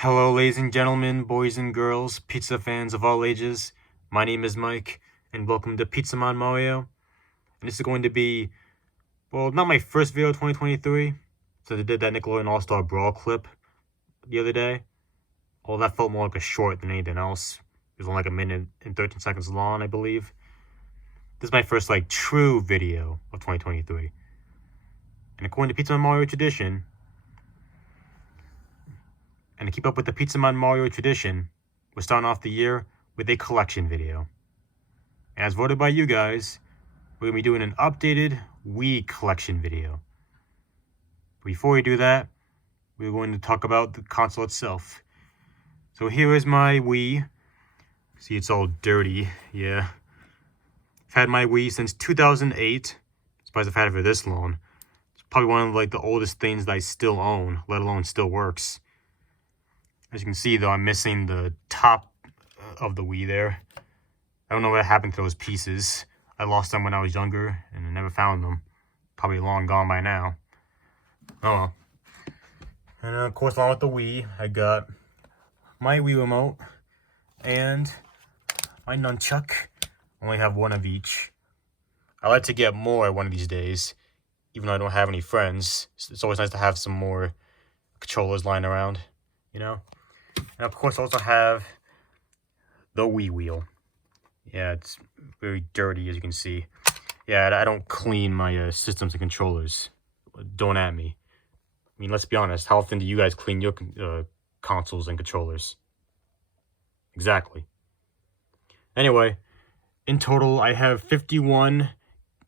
Hello, ladies and gentlemen, boys and girls, pizza fans of all ages. My name is Mike, and welcome to Pizza Man Mario. And this is going to be, well, not my first video of 2023, so they did that Nickelodeon All-Star Brawl clip the other day. Well, that felt more like a short than anything else. It was only like a minute and 13 seconds long, I believe. This is my first, true video of 2023. And according to Pizza Man Mario tradition, and to keep up with the Pizza Man Mario tradition, we're starting off the year with a collection video. And as voted by you guys, we're going to be doing an updated Wii collection video. Before we do that, we're going to talk about the console itself. So here is my Wii. See, it's all dirty, yeah. I've had my Wii since 2008. Surprised I've had it for this long. It's probably one of the oldest things that I still own, let alone still works. As you can see, though, I'm missing the top of the Wii there. I don't know what happened to those pieces. I lost them when I was younger, and I never found them. Probably long gone by now. Oh well. And of course, along with the Wii, I got my Wii remote and my nunchuck. I only have one of each. I like to get more one of these days, even though I don't have any friends. It's always nice to have some more controllers lying around, you know? And of course, I also have the Wii wheel. Yeah, it's very dirty, as you can see. Yeah, I don't clean my systems and controllers. Don't at me. I mean, let's be honest. How often do you guys clean your consoles and controllers? Exactly. Anyway, in total, I have 51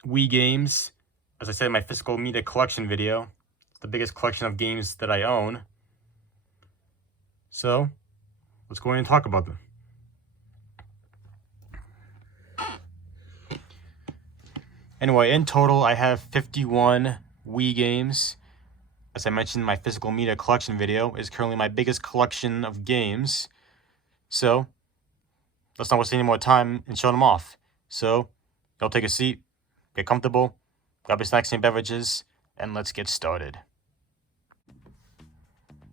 Wii games. As I said in my physical media collection video, it's the biggest collection of games that I own. So, let's go ahead and talk about them. Anyway, in total, I have 51 Wii games. As I mentioned in my physical media collection video, is currently my biggest collection of games. So, let's not waste any more time and show them off. So, y'all take a seat, get comfortable, grab your snacks and beverages, and let's get started.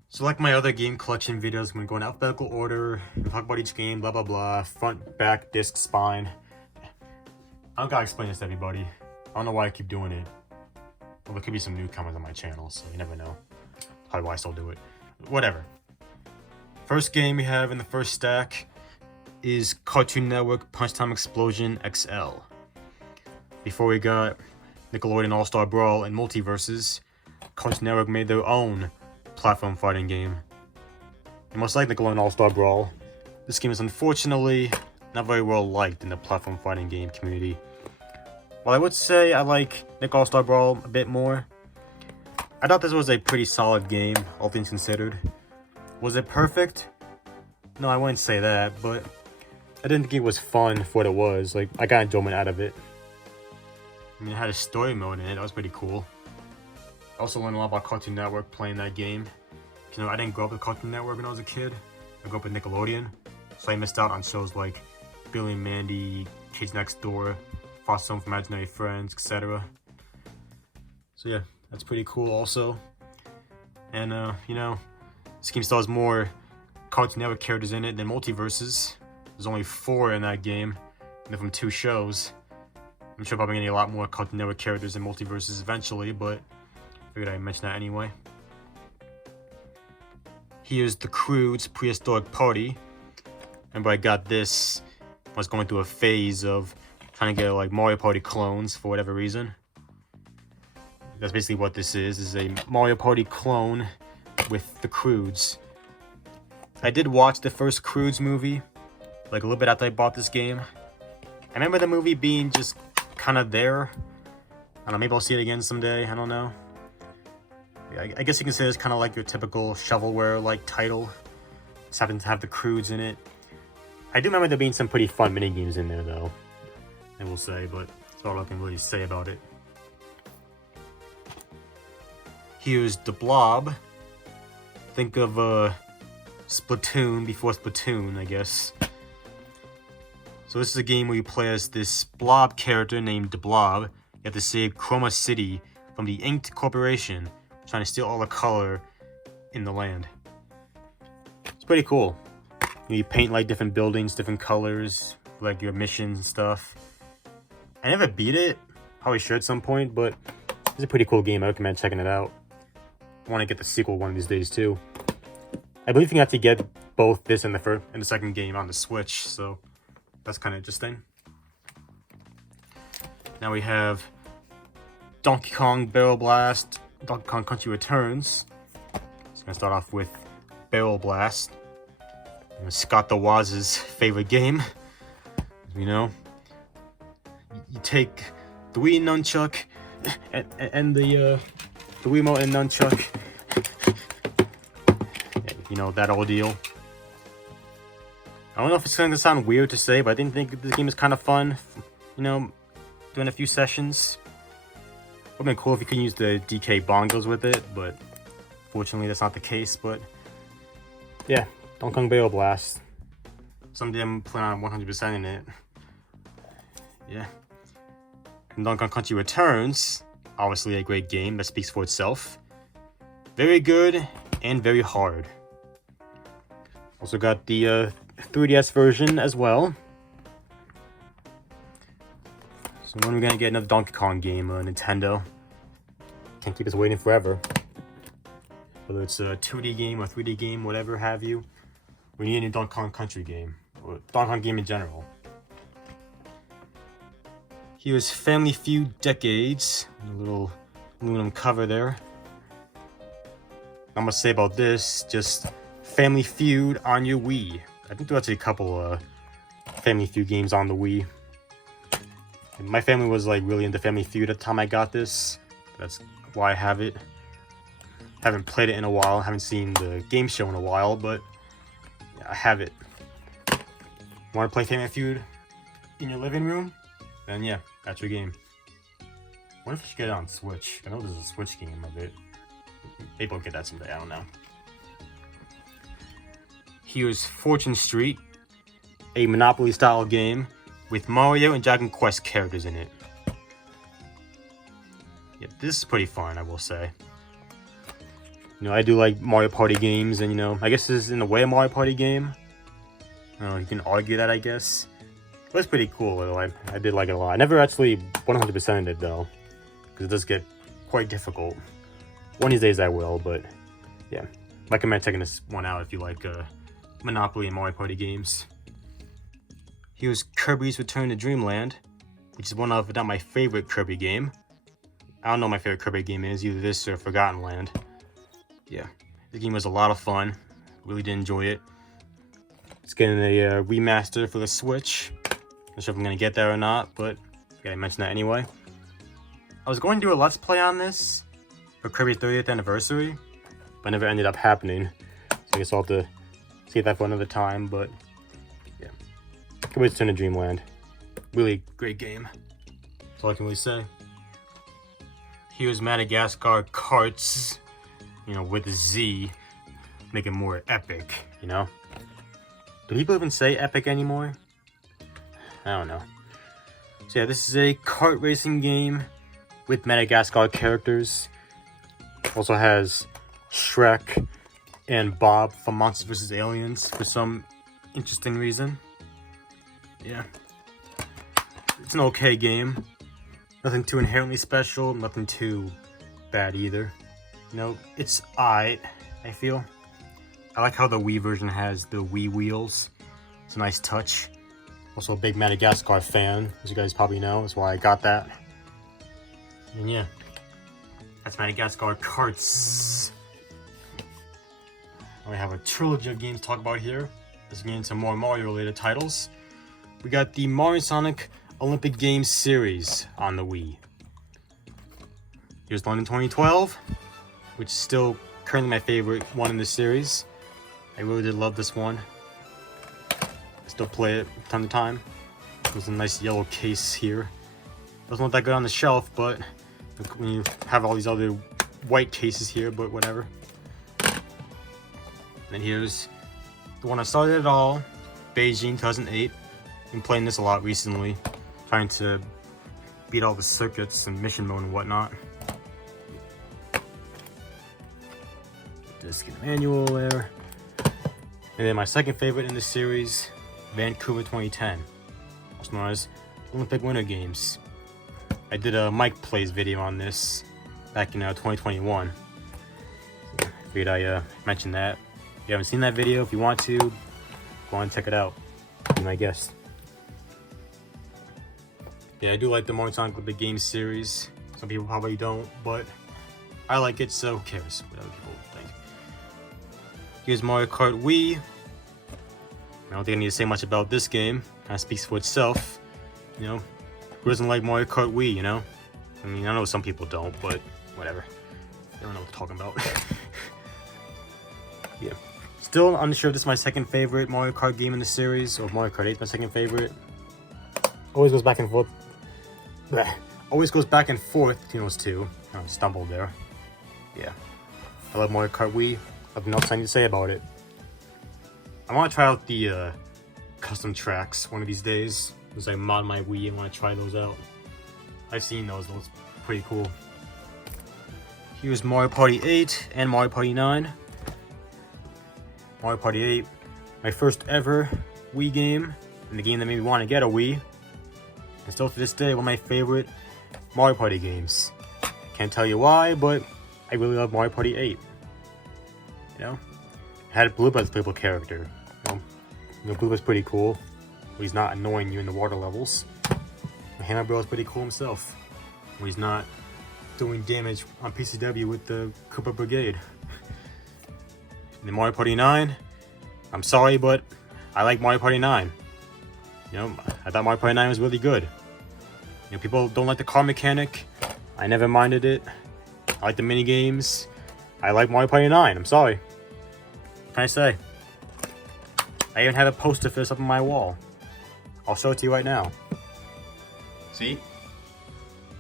So like my other game collection videos, I'm going to go in alphabetical order, talk about each game, blah blah blah, front, back, disc, spine. I don't gotta explain this to everybody. I don't know why I keep doing it. Well, there could be some newcomers on my channel, so you never know. Probably why I still do it. Whatever. First game we have in the first stack is Cartoon Network Punch Time Explosion XL. Before we got Nickelodeon All-Star Brawl and Multiverses, Cartoon Network made their own platform fighting game. And much like Nickelodeon All-Star Brawl, this game is unfortunately not very well liked in the platform fighting game community. While I would say I like Nick All-Star Brawl a bit more, I thought this was a pretty solid game, all things considered. Was it perfect? No, I wouldn't say that, but I didn't think it was fun for what it was. I got enjoyment out of it. I mean, it had a story mode in it, that was pretty cool. I also learned a lot about Cartoon Network playing that game. You know, I didn't grow up with Cartoon Network when I was a kid. I grew up with Nickelodeon, so I missed out on shows like Billy and Mandy, Kids Next Door, Foster Home for Imaginary Friends, etc. So yeah, that's pretty cool also. And you know, this game still has more Cartoon Network characters in it than Multiverses. There's only 4 in that game, and they're from 2 shows. I'm sure probably gonna need a lot more Cartoon Network characters in Multiverses eventually, but figured I'd mention that anyway. Here's the Croods Prehistoric Party. Remember, I got this. I was going through a phase of trying to get Mario Party clones for whatever reason. That's basically what this is a Mario Party clone with the Croods. I did watch the first Croods movie, a little bit after I bought this game. I remember the movie being just kind of there. I don't know, maybe I'll see it again someday, I don't know. I guess you can say it's kind of like your typical shovelware title. Just happens to have the Croods in it. I do remember there being some pretty fun minigames in there though, I will say, but that's all I can really say about it. Here's the Blob. Think of Splatoon before Splatoon, I guess. So this is a game where you play as this blob character named the Blob. You have to save Chroma City from the Inked Corporation, trying to steal all the color in the land. pretty cool. You paint like different buildings, different colors, like your missions and stuff. I never beat it. Probably should at some point, but it's a pretty cool game. I recommend checking it out. I want to get the sequel one of these days too. I believe you have to get both this and the second game on the Switch, so that's kind of interesting. Now we have Donkey Kong Barrel Blast, Donkey Kong Country Returns. It's gonna start off with Barrel Blast. Scott the Waz's favorite game. You know, you take the Wii nunchuck and the Wiimote and nunchuck. You know, that ordeal. I don't know if it's going to sound weird to say, but I didn't think this game is kind of fun. You know, doing a few sessions. Would have been cool if you could use the DK bongos with it, but fortunately that's not the case. But yeah, Donkey Kong Barrel Blast. Someday I'm planning on 100% in it. Yeah. And Donkey Kong Country Returns, obviously a great game that speaks for itself. Very good and very hard. Also got the 3DS version as well. So when are we gonna get another Donkey Kong game, Nintendo? Can't keep us waiting forever. Whether it's a 2D game or 3D game, whatever have you. We need a new Donkey Kong Country game. Or Donkey Kong game in general. Here's Family Feud Decades. A little aluminum cover there. I'm gonna say about this, just Family Feud on your Wii. I think there's actually a couple Family Feud games on the Wii. And my family was like really into Family Feud at the time I got this. That's why I have it. Haven't played it in a while. Haven't seen the game show in a while, but yeah, I have it. Want to play Family Feud in your living room? Then yeah, that's your game. What if you should get it on Switch? I know there's a Switch game of it. Maybe I'll get that someday, I don't know. Here's Fortune Street, a Monopoly-style game with Mario and Dragon Quest characters in it. Yeah, this is pretty fun, I will say. You know, I do like Mario Party games, and you know, I guess this is in a way a Mario Party game. You can argue that, I guess. But it's pretty cool, though. I did like it a lot. I never actually 100%ed it, though, because it does get quite difficult. One of these days I will, but yeah. Recommend checking this one out if you like Monopoly and Mario Party games. Here's Kirby's Return to Dreamland, which is one of, not my favorite Kirby game. I don't know what my favorite Kirby game is, either this or Forgotten Land. Yeah, the game was a lot of fun. Really did enjoy it. It's getting a remaster for the Switch. Not sure if I'm going to get that or not, but I gotta mention that anyway. I was going to do a Let's Play on this for Kirby's 30th anniversary, but it never ended up happening. So I guess I'll have to save that for another time, but yeah. Kirby's Return to Dreamland. Really great game. That's all I can really say. Here's Madagascar Karts, you know, with a Z, make it more epic, you know? Do people even say epic anymore? I don't know. So yeah, this is a kart racing game with Madagascar characters. Also has Shrek and Bob from Monsters vs. Aliens for some interesting reason. Yeah. It's an okay game. Nothing too inherently special, nothing too bad either. You know, it's alright, I feel. I like how the Wii version has the Wii wheels. It's a nice touch. Also a big Madagascar fan, as you guys probably know. That's why I got that. And yeah, that's Madagascar Karts. We have a trilogy of games to talk about here. Let's get into more Mario-related titles. We got the Mario Sonic Olympic Games series on the Wii. Here's London 2012, which is still currently my favorite one in this series. I really did love this one. I still play it from time to time. There's a nice yellow case here. Doesn't look that good on the shelf, but when you have all these other white cases here, but whatever. And here's the one I started it all, Beijing 2008. Been playing this a lot recently, trying to beat all the circuits and mission mode and whatnot. Just get a manual there. And then my second favorite in the series, Vancouver 2010, also known as Olympic Winter Games. I did a Mike Plays video on this back in 2021. Figured I mention that. If you haven't seen that video, if you want to, go on and check it out. Be my guest. Yeah, I do like the Mario Sonic Olympic Games series. Some people probably don't, but I like it, so who cares what other people think. Here's Mario Kart Wii. I don't think I need to say much about this game. Kind of speaks for itself. You know, who doesn't like Mario Kart Wii, you know? I mean, I know some people don't, but whatever. They don't know what they're talking about. Yeah. Still unsure if this is my second favorite Mario Kart game in the series, or Mario Kart 8 is my second favorite. Always goes back and forth. Blech. Always goes back and forth between those two. I stumbled there. Yeah. I love Mario Kart Wii. Nothing else I need to say about it. I want to try out the custom tracks one of these days. As I mod my Wii and want to try those out. I've seen those. Those pretty cool. Here's Mario Party 8 and Mario Party 9. Mario Party 8, my first ever Wii game, and the game that made me want to get a Wii. And still to this day, one of my favorite Mario Party games. Can't tell you why, but I really love Mario Party 8. You know? It had Blue as a playable character. You know, Blue was pretty cool. He's not annoying you in the water levels. Mambo is pretty cool himself. When he's not doing damage on PCW with the Koopa Brigade. And then Mario Party 9, I'm sorry, but I like Mario Party 9. You know, I thought Mario Party 9 was really good. You know, people don't like the car mechanic. I never minded it. I like the mini games. I like Mario Party 9. I'm sorry. What can I say? I even have a poster for this up on my wall. I'll show it to you right now. See?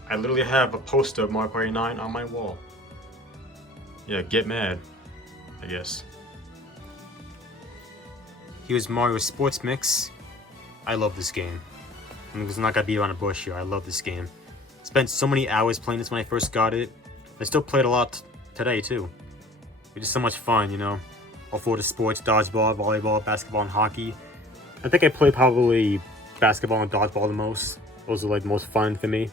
I literally have a poster of Mario Party 9 on my wall. Yeah, get mad, I guess. Here's Mario Sports Mix. I love this game. I'm not gonna beat around the bush here. I love this game. Spent so many hours playing this when I first got it. I still play it a lot today too. It's just so much fun, you know. All four of the sports: dodgeball, volleyball, basketball, and hockey. I think I play probably basketball and dodgeball the most. Those are like the most fun for me.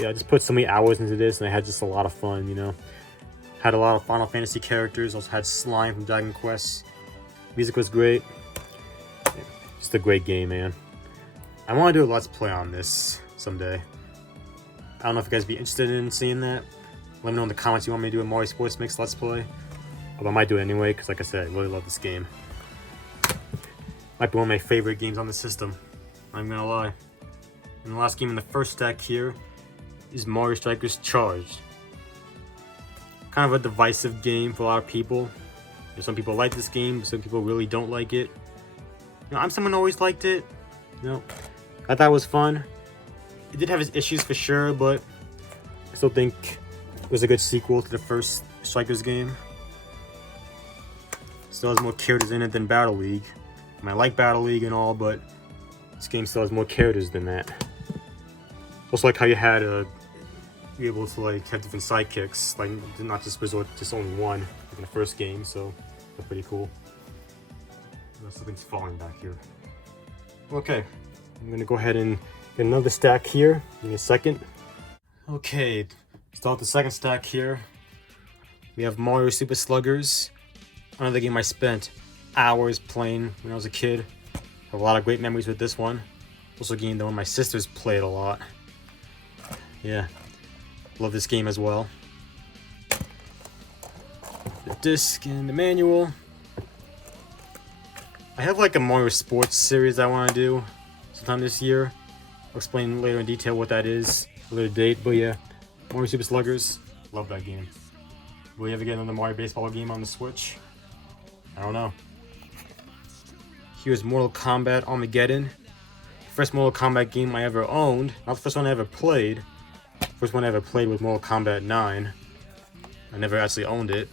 Yeah, I just put so many hours into this, and I had just a lot of fun, you know. Had a lot of Final Fantasy characters. Also had Slime from Dragon Quest. Music was great. Yeah, just a great game, man. I want to do a Let's Play on this someday. I don't know if you guys would be interested in seeing that. Let me know in the comments you want me to do a Mario Sports Mix Let's Play. But I might do it anyway, because like I said, I really love this game. Might be one of my favorite games on the system. I'm gonna lie. And the last game in the first stack here is Mario Strikers Charged. Kind of a divisive game for a lot of people. Some people like this game, some people really don't like it. You know, I'm someone who always liked it. You know, I thought it was fun. It did have its issues for sure, but I still think it was a good sequel to the first Strikers game. Still has more characters in it than Battle League. I mean, I like Battle League and all, but this game still has more characters than that. Also like how you had be able to like have different sidekicks, like not just resort to just only one like in the first game, so that's pretty cool. Something's falling back here. Okay, I'm gonna go ahead and get another stack here in a second. Okay, start the second stack here. We have Mario Super Sluggers, another game I spent hours playing when I was a kid. Have a lot of great memories with this one. Also a game that one of my sisters played a lot. Yeah, love this game as well. The disc and the manual. I have like a Mario Sports series I want to do sometime this year. I'll explain later in detail what that is, a later date, but yeah, Mario Super Sluggers, love that game. Will we ever get another Mario Baseball game on the Switch? I don't know. Here's Mortal Kombat Armageddon. First Mortal Kombat game I ever owned. Not the first one I ever played. First one I ever played was Mortal Kombat 9. I never actually owned it.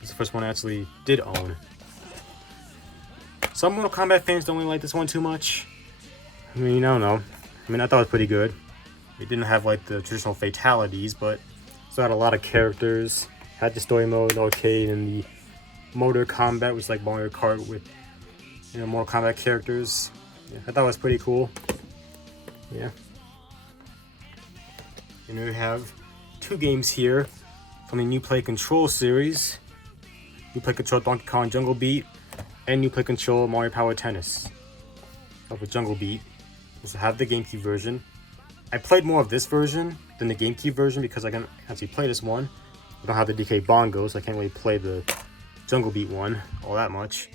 It's the first one I actually did own. Some Mortal Kombat fans don't really like this one too much. I mean, I don't know. I mean, I thought it was pretty good. It didn't have like the traditional fatalities, but still had a lot of characters. Had the story mode, the arcade, and the Motor Combat, which is like Mario Kart with, you know, more combat characters. Yeah, I thought it was pretty cool. Yeah. And we have 2 games here from the New Play Control series. New Play Control Donkey Kong Jungle Beat and New Play Control Mario Power Tennis. Start with Jungle Beat. I have the GameCube version. I played more of this version than the GameCube version because I can actually play this one. I don't have the DK bongos, so I can't really play the Jungle Beat one all that much.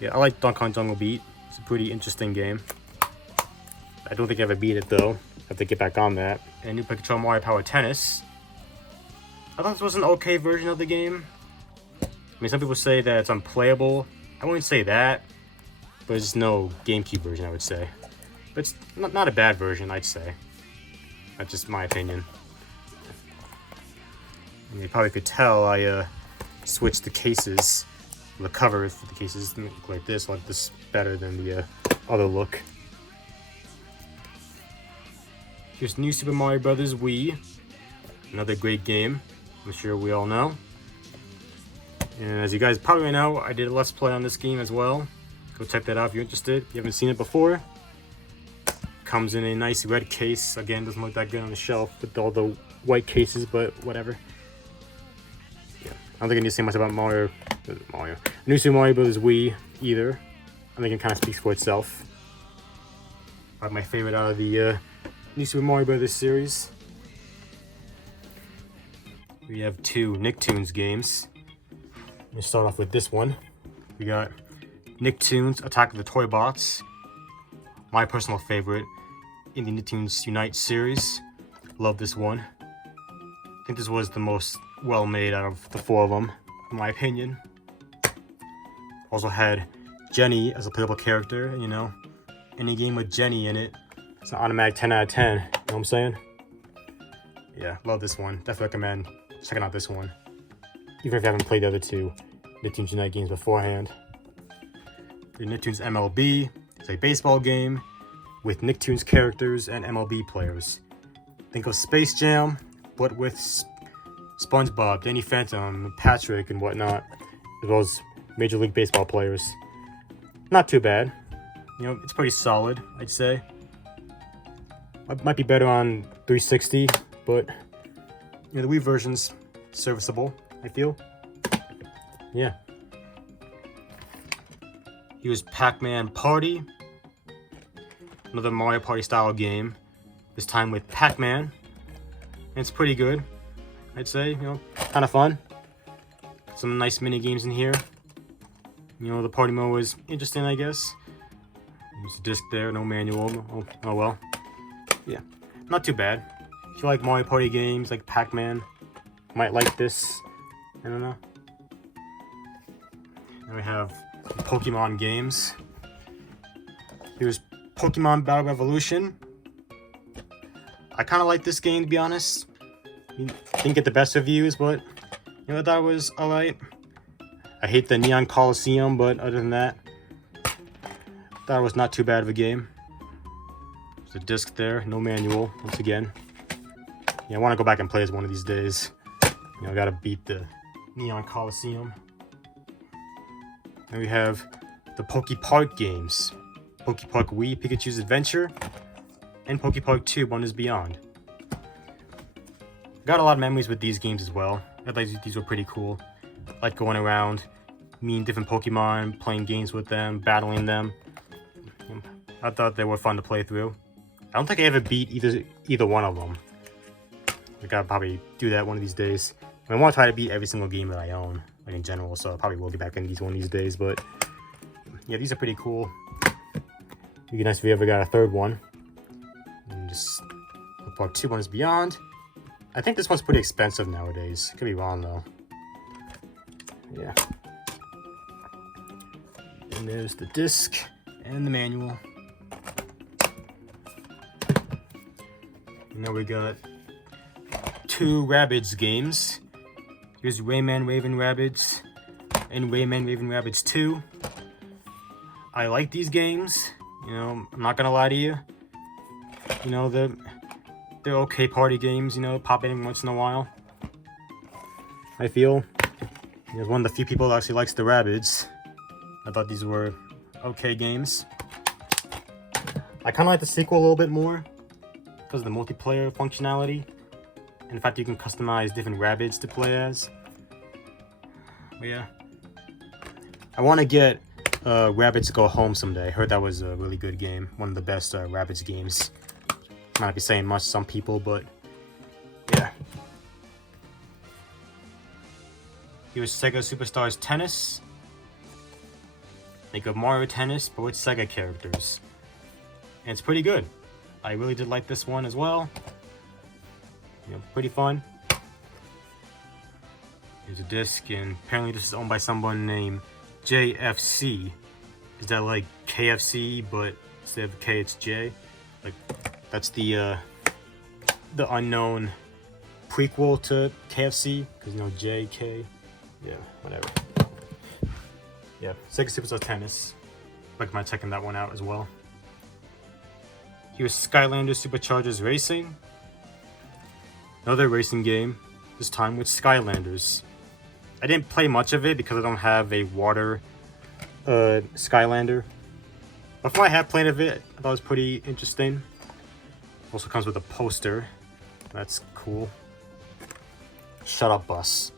Yeah, I like Donkey Kong Jungle Beat. It's a pretty interesting game. I don't think I ever beat it though. I have to get back on that. And New Play Control Mario Power Tennis. I thought this was an okay version of the game. I mean, some people say that it's unplayable. I wouldn't say that, but it's no GameCube version, I would say. But it's not a bad version, I'd say. That's just my opinion. And you probably could tell I switched the cases, the cover for the cases to look like this. I like this better than the other look. Here's New Super Mario Bros. Wii. Another great game, I'm sure we all know. And as you guys probably know, I did a Let's Play on this game as well. Go check that out if you're interested. If you haven't seen it before. Comes in a nice red case. Again, doesn't look that good on the shelf with all the white cases, but whatever. Yeah, I don't think I need to say much about New Super Mario Bros. Wii either. I think it kind of speaks for itself. Probably my favorite out of the New Super Mario Bros. Series. We have 2 Nicktoons games. Let's start off with this one. We got Nicktoons Attack of the Toy Bots. My personal favorite in the Nicktoons Unite series. Love this one. I think this was the most well made out of the 4 of them, in my opinion. Also had Jenny as a playable character, you know. Any game with Jenny in it, it's an automatic 10 out of 10. You know what I'm saying? Yeah, love this one. Definitely recommend checking out this one. Even if you haven't played the other 2 Nicktoons Unite games beforehand. The Nicktoons MLB. It's a baseball game with Nicktoons characters and MLB players. Think of Space Jam, but with SpongeBob, Danny Phantom, Patrick, and whatnot, as well as Major League Baseball players. Not too bad. You know, it's pretty solid, I'd say. It might be better on 360, but you know, the Wii version's serviceable, I feel. Yeah. Here's Pac-Man Party. Another Mario Party style game. This time with Pac-Man. And it's pretty good, I'd say. You know, kind of fun. Some nice mini games in here. You know, the party mode was interesting, I guess. There's a disc there, no manual. Oh well. Yeah, not too bad. If you like Mario Party games, like Pac-Man, might like this. I don't know. Then we have Pokemon games. Here's Pokemon Battle Revolution. I kind of like this game, to be honest. Didn't get the best reviews, but you know, I thought it was alright. I hate the Neon Coliseum, but other than that, thought it was not too bad of a game. There's a disc there, no manual, once again. Yeah, I want to go back and play this one of these days. You know, I gotta beat the Neon Coliseum. Then we have the Poke Park games. Poke Park Wii, Pikachu's Adventure, and Poke Park 2, Wonders Beyond. Got a lot of memories with these games as well. I thought these were pretty cool. Like going around, meeting different Pokemon, playing games with them, battling them. I thought they were fun to play through. I don't think I ever beat either one of them. I gotta probably do that one of these days. I want to try to beat every single game that I own, like in general, so I probably will get back into these one of these days, but yeah, these are pretty cool. It'd be nice if we ever got a third one. And just Part 2 Wonders Beyond. I think this one's pretty expensive nowadays. Could be wrong though. Yeah. And there's the disc and the manual. And now we got 2 Rabbids games. Here's Rayman Raven Rabbids and Rayman Raven Rabbids 2. I like these games. You know, I'm not gonna lie to you. You know, they're okay party games, you know, pop in once in a while. I feel. He was one of the few people that actually likes the Rabbids. I thought these were okay games. I kind of like the sequel a little bit more because of the multiplayer functionality. And the fact that you can customize different Rabbids to play as. But yeah. I want to get Rabbids Go Home someday. I heard that was a really good game. One of the best Rabbids games. Might not be saying much to some people, but yeah. Here's Sega Superstars Tennis. Think of Mario Tennis, but with Sega characters. And it's pretty good. I really did like this one as well. You know, pretty fun. Here's a disc, and apparently this is owned by someone named JFC. Is that like KFC, but instead of K, it's J? Like, that's the unknown prequel to KFC, because you know JK. Yeah, whatever. Yeah, Sega Superstars Tennis. Recommend checking that one out as well. Here's Skylanders Superchargers Racing. Another racing game, this time with Skylanders. I didn't play much of it because I don't have a water Skylander. But from what I have played of it, I thought it was pretty interesting. Also comes with a poster. That's cool. Shut up, bus.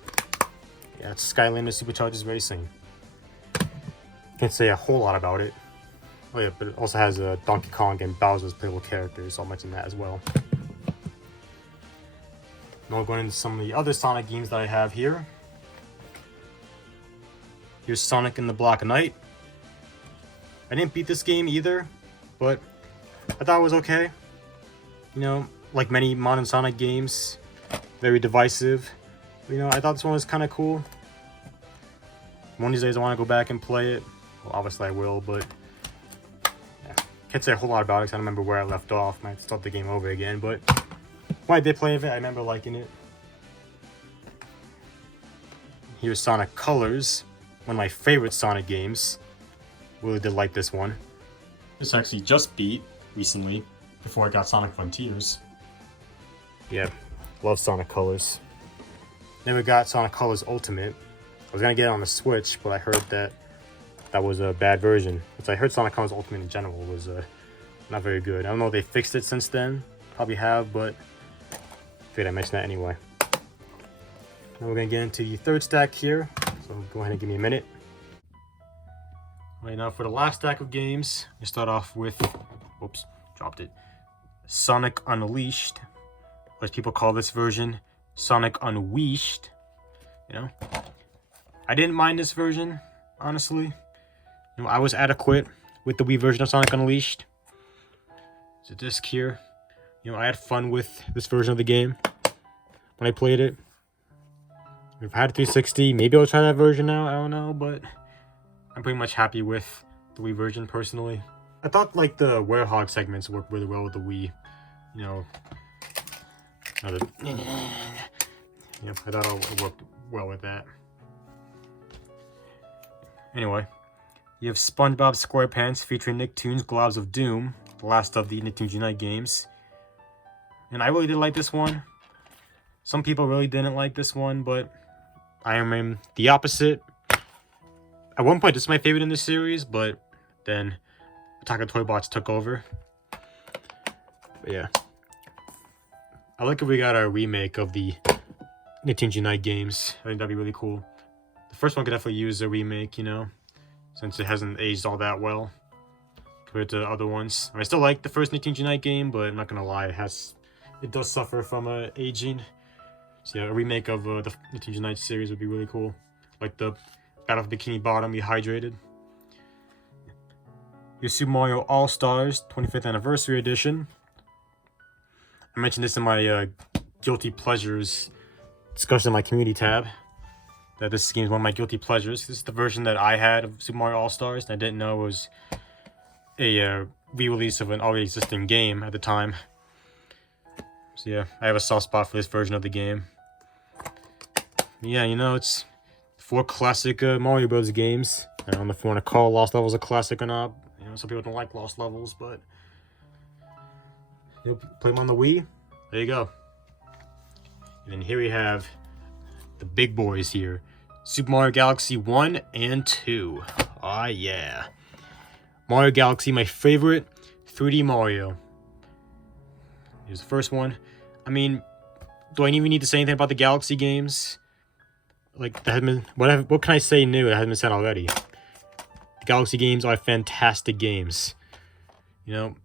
Yeah, it's Skylanders Superchargers Racing. Can't say a whole lot about it. Oh yeah, but it also has Donkey Kong and Bowser's playable characters, so I'll mention that as well. Now we're going into some of the other Sonic games that I have here. Here's Sonic and the Black Knight. I didn't beat this game either, but I thought it was okay. You know, like many modern Sonic games, very divisive. But, you know, I thought this one was kind of cool. One of these days I want to go back and play it. Well, obviously I will, but yeah. Can't say a whole lot about it because I don't remember where I left off. Might start the game over again, but when I did play it, I remember liking it. Here's Sonic Colors, one of my favorite Sonic games. Really did like this one. This actually just beat recently, before I got Sonic Frontiers. Yeah, love Sonic Colors. Never got Sonic Colors Ultimate. I was gonna get it on the Switch, but I heard that that was a bad version. Because I heard Sonic Colors Ultimate in general was not very good. I don't know if they fixed it since then. Probably have, but I figured I mentioned that anyway. Now we're gonna get into the third stack here. So go ahead and give me a minute. Right now for the last stack of games, we start off with, whoops, dropped it. Sonic Unleashed, or as people call this version, Sonic Unweashed. You know, I didn't mind this version, honestly. You know, I was adequate with the Wii version of Sonic Unleashed. There's a disc here. You know, I had fun with this version of the game when I played it. If I had a 360, maybe I'll try that version now. I don't know, but I'm pretty much happy with the Wii version personally. I thought like the Werehog segments worked really well with the Wii. You know, yep, I thought it worked well with that. Anyway, you have SpongeBob SquarePants featuring Nicktoons Globs of Doom, the last of the Nicktoons Unite games. And I really did like this one. Some people really didn't like this one, but I am the opposite. At one point, this is my favorite in the series, but then Attack of the Toy Bots took over. But yeah. I like if we got a remake of the Nicktoons Unite games. I think that'd be really cool. The first one could definitely use a remake, you know, since it hasn't aged all that well compared to other ones. I still like the first Nicktoons Unite game, but I'm not gonna lie, it does suffer from aging. So yeah, a remake of the Nicktoons Unite series would be really cool. Like the Battle of Bikini Bottom Rehydrated. Your Super Mario All-Stars 25th Anniversary Edition. I mentioned this in my Guilty Pleasures discussion in my community tab. That this game is one of my guilty pleasures. This is the version that I had of Super Mario All-Stars, and I didn't know it was a re-release of an already existing game at the time. So yeah, I have a soft spot for this version of the game. Yeah, you know, it's 4 classic Mario Bros. Games. I don't know if you want to call Lost Levels a classic or not. You know, some people don't like Lost Levels, but you know, play them on the Wii. There you go. And then here we have the big boys here. Super Mario Galaxy 1 and 2. Ah, yeah. Mario Galaxy, my favorite 3D Mario. Here's the first one. I mean, do I even need to say anything about the Galaxy games? Like, that hasn't been, what can I say new that hasn't been said already? The Galaxy games are fantastic games. You know,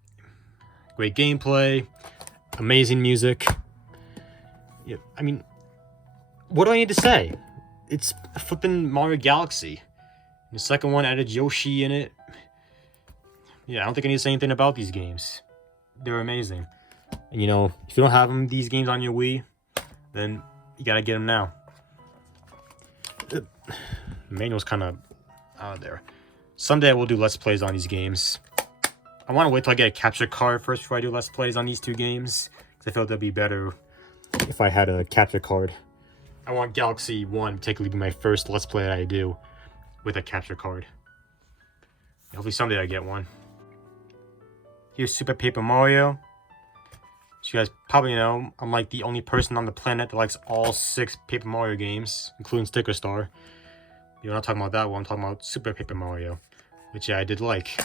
great gameplay, amazing music. Yeah, I mean, what do I need to say? It's flipping Mario Galaxy. The second one added Yoshi in it. Yeah, I don't think I need to say anything about these games. They're amazing. And you know, if you don't have these games on your Wii, then you gotta get them now. The manual's kind of out of there. Someday I will do Let's Plays on these games. I want to wait till I get a capture card first before I do Let's Plays on these two games. Because I feel that'd be better if I had a capture card. I want Galaxy 1 particularly to be my first Let's Play that I do with a capture card. Hopefully someday I get one. Here's Super Paper Mario. As you guys probably know, I'm like the only person on the planet that likes all 6 Paper Mario games, including Sticker Star. You're not talking about that one, I'm talking about Super Paper Mario, which yeah, I did like.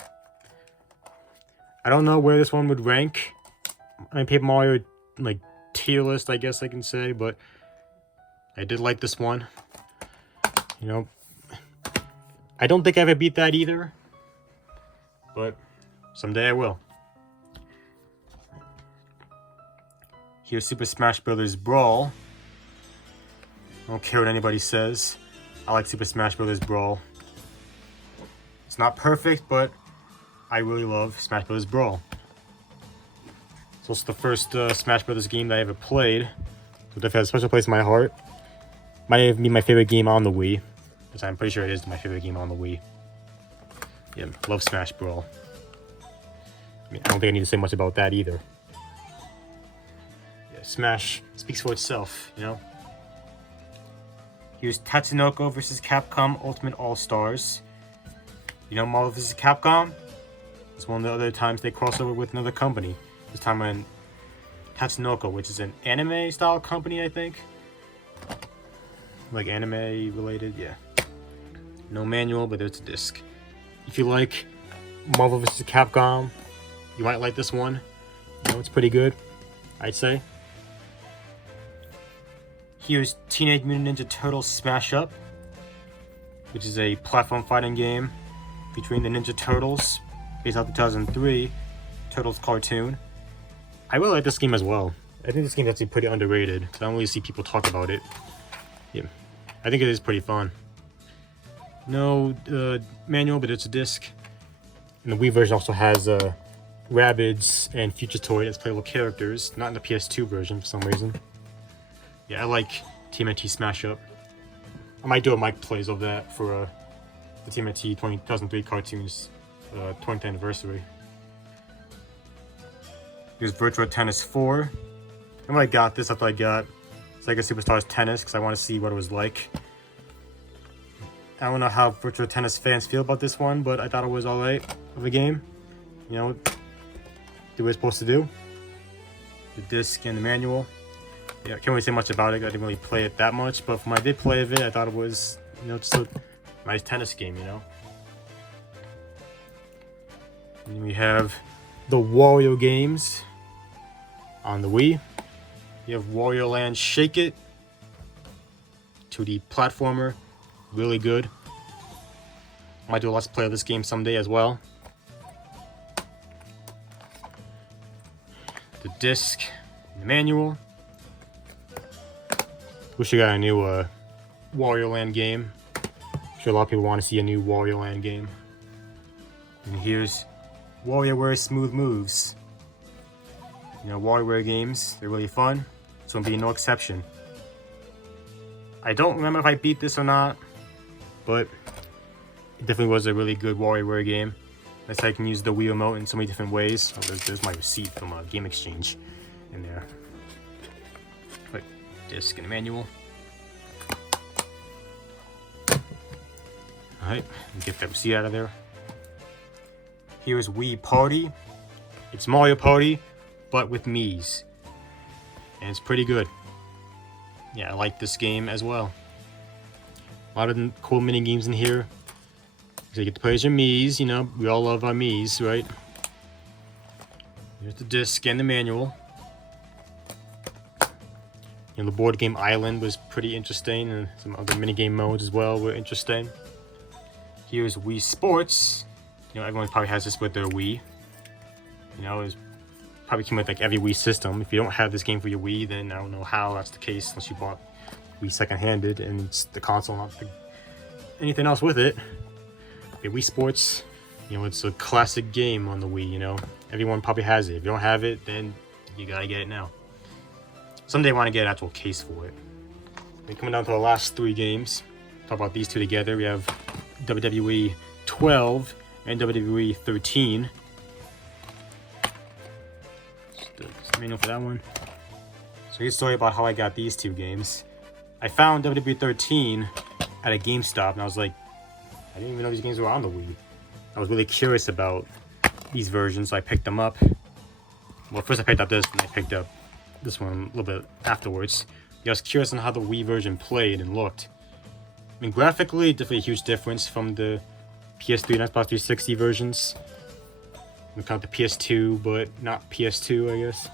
I don't know where this one would rank. I mean, Paper Mario, like, tier list, I guess I can say, but I did like this one. You know, I don't think I ever beat that either, but someday I will. Here's Super Smash Bros. Brawl. I don't care what anybody says. I like Super Smash Bros. Brawl. It's not perfect, but I really love Smash Bros. Brawl. It's also the first Smash Bros. Game that I ever played, so it definitely has a special place in my heart. Might even be my favorite game on the Wii, because I'm pretty sure it is my favorite game on the Wii. Yeah, love Smash Brawl. I mean, I don't think I need to say much about that either. Yeah, Smash speaks for itself, you know? Here's Tatsunoko vs. Capcom Ultimate All-Stars. You know Marvel vs. Capcom? It's one of the other times they cross over with another company. This time on Tatsunoko, which is an anime-style company, I think. Like anime-related, yeah. No manual, but there's a disc. If you like Marvel vs. Capcom, you might like this one. You know, it's pretty good, I'd say. Here's Teenage Mutant Ninja Turtles Smash Up, which is a platform fighting game featuring the Ninja Turtles, based off the 2003 Turtles cartoon. I really like this game as well. I think this game is actually pretty underrated, because I don't really see people talk about it. Yeah, I think it is pretty fun. No manual, but it's a disc. And the Wii version also has Rabbids and Future Toy as playable characters, not in the PS2 version for some reason. Yeah, I like TMNT Smash Up. I might do a mic plays of that for the TMNT 2003 cartoons 20th anniversary. Here's Virtua Tennis 4. And when I got this, I thought I got Sega Superstars Tennis because I want to see what it was like. I don't know how Virtua Tennis fans feel about this one, but I thought it was alright of a game. You know, do what it's supposed to do. The disc and the manual. Yeah, I can't really say much about it. I didn't really play it that much, but when I did play of it, I thought it was, you know, just a nice tennis game, you know. And then we have the Wario games on the Wii. You have Wario Land Shake It, 2D platformer, really good. Might do a Let's Play of this game someday as well. The disc, the manual. Wish I got a new Wario Land game. I'm sure a lot of people want to see a new Wario Land game. And here's WarioWare Smooth Moves. You know, WarioWare games, they're really fun. This one will be no exception. I don't remember if I beat this or not, but it definitely was a really good WarioWare game. That's how you can use the Wii remote in so many different ways. Oh, there's my receipt from Game Exchange in there. Quick disc and manual. Alright, get that receipt out of there. Here's Wii Party. It's Mario Party, but with Mii's. And it's pretty good. Yeah, I like this game as well. A lot of cool mini games in here. So you get to play as your Miis, you know, we all love our Miis, right? Here's the disc and the manual. You know, the board game Island was pretty interesting, and some other mini game modes as well were interesting. Here's Wii Sports. You know, everyone probably has this with their Wii. You know, it's probably came with like every Wii system. If you don't have this game for your Wii, then I don't know how that's the case unless you bought Wii second-handed and it's the console, not anything else with it. Okay, Wii Sports, you know, it's a classic game on the Wii, you know. Everyone probably has it. If you don't have it, then you gotta get it now. Someday I want to get an actual case for it. Okay, coming down to our last 3 games. Talk about these 2 together. We have WWE 12 and WWE 13. Just the manual for that one. So here's a story about how I got these 2 games. I found WWE 13 at a GameStop, and I was like, I didn't even know these games were on the Wii. I was really curious about these versions, so I picked them up. Well, first I picked up this, and I picked up this one a little bit afterwards. I was curious on how the Wii version played and looked. I mean, graphically, definitely a huge difference from the PS3 and Xbox 360 versions. We count the PS2, but not PS2, I guess.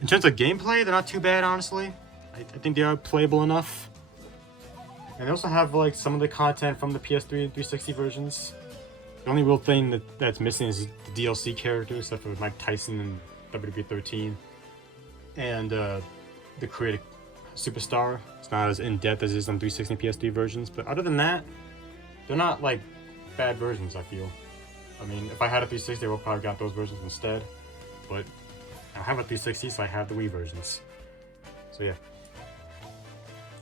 In terms of gameplay, they're not too bad, honestly. I think they are playable enough. And they also have like some of the content from the PS3 and 360 versions. The only real thing that's missing is the DLC characters, except for Mike Tyson and WWE 13. And the Creative Superstar. It's not as in-depth as it is on 360 and PS3 versions. But other than that, they're not like bad versions, I feel. I mean, if I had a 360, I would probably got those versions instead. But I have a 360, so I have the Wii versions. So yeah.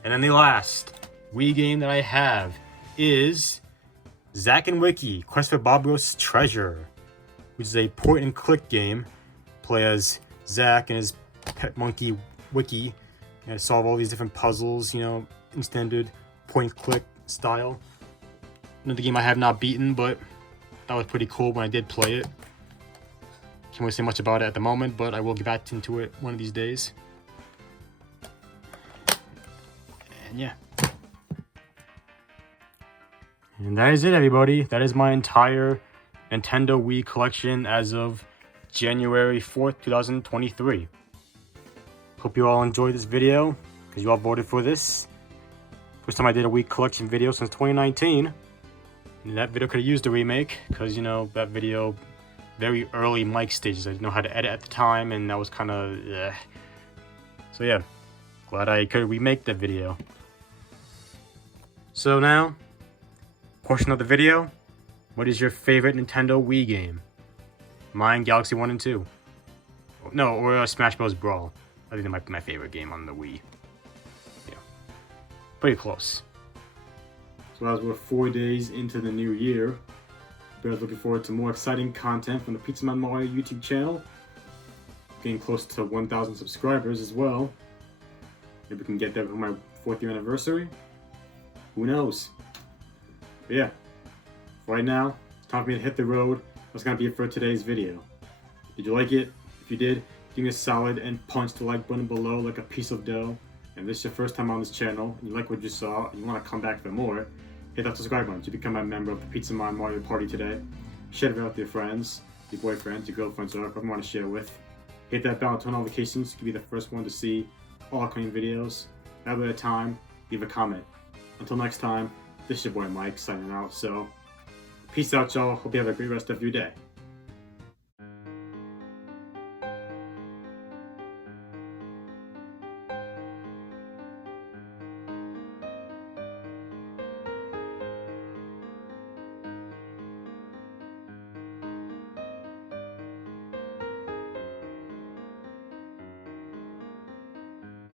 And then the last Wii game that I have is Zack and Wiki, Quest for Bob Ross's Treasure, which is a point-and-click game. Play as Zack and his pet monkey Wiki, and solve all these different puzzles, you know, in standard point-click style. Another game I have not beaten, but that was pretty cool when I did play it. Can't really say much about it at the moment, but I will get back into it one of these days. And yeah. And that is it, everybody. That is my entire Nintendo Wii collection as of January 4th, 2023. Hope you all enjoyed this video, because you all voted for this. First time I did a Wii collection video since 2019. And that video could have used a remake, because, you know, that video, very early mic stages. I didn't know how to edit at the time, and that was kind of, So yeah, glad I could remake that video. So now, portion of the video, what is your favorite Nintendo Wii game? Mine, Galaxy 1 and 2. No, or Smash Bros. Brawl. I think that might be my favorite game on the Wii. Yeah, pretty close. So as we're 4 days into the new year, I was looking forward to more exciting content from the Pizza Man Mario YouTube channel. Getting close to 1,000 subscribers as well. Maybe we can get there for my 4th year anniversary. Who knows? But yeah, for right now, it's time for me to hit the road. That's going to be it for today's video. Did you like it? If you did, give me a solid and punch the like button below like a piece of dough. And if this is your first time on this channel, and you like what you saw, and you want to come back for more, hit that subscribe button to become a member of the Pizza Man Mario Party today. Share it with your friends, your boyfriends, your girlfriends, or whoever you want to share with. Hit that bell and turn notifications to be the first one to see all upcoming videos. That way at a time, leave a comment. Until next time, this is your boy Mike signing out. So, peace out, y'all. Hope you have a great rest of your day.